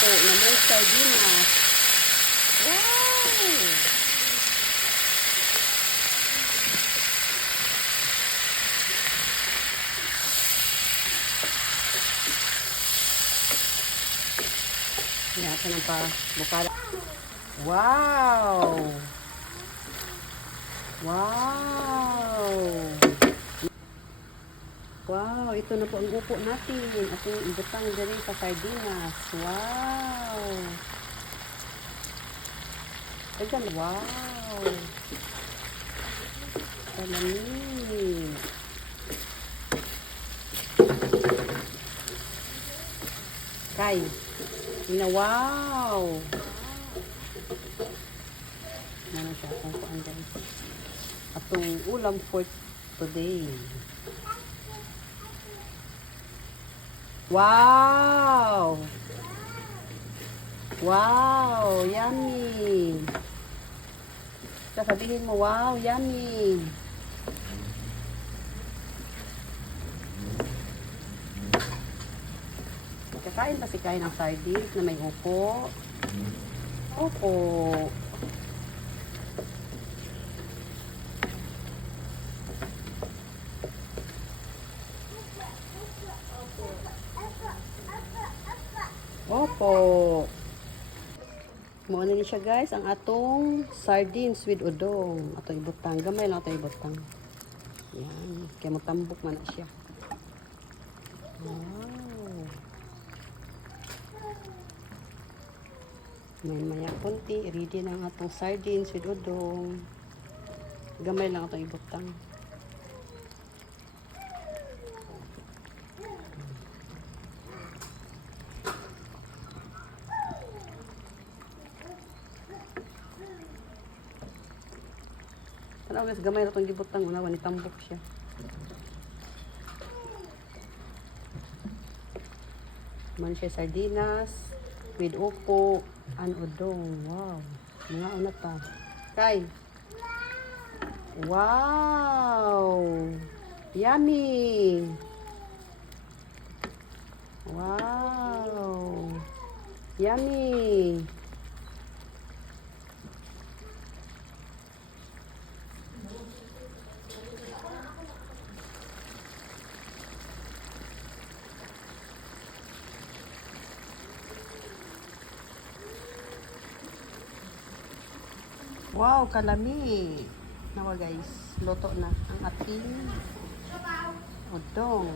upo na may sardinas. Wow! Yata ng pa bukala. Wow! Wow! Wow! Ito na po ang upo natin. Atong ibutang dali sa sardinas. Wow! Ayan, wow! Salamin! Kay! Ina, wow! Ano siya kung kuan guys. Atong ulam for today. Wow! Wow! Yummy! Sasabihin mo, wow! Yummy! Kakain pa si Kai ng sardines na may upo. Opo. Opo. Mao na ni siya guys ang atong sardines with udong. Ato ibutang, gamay lang ato ibutang. Yan, kaya matambok man na siya. Wow. Maya kunti, ready na ang atong sardines with udong. Gamay lang atong ibutang. Tanaw guys, gamay na itong gibutang. Unawa ni tambok siya. Man siya sardinas with upo and udong. Wow. Mga una pa. Kay. Wow. Yummy. Wow. Yummy. Wow, kalami. Nawa guys, luto na ang ating udong.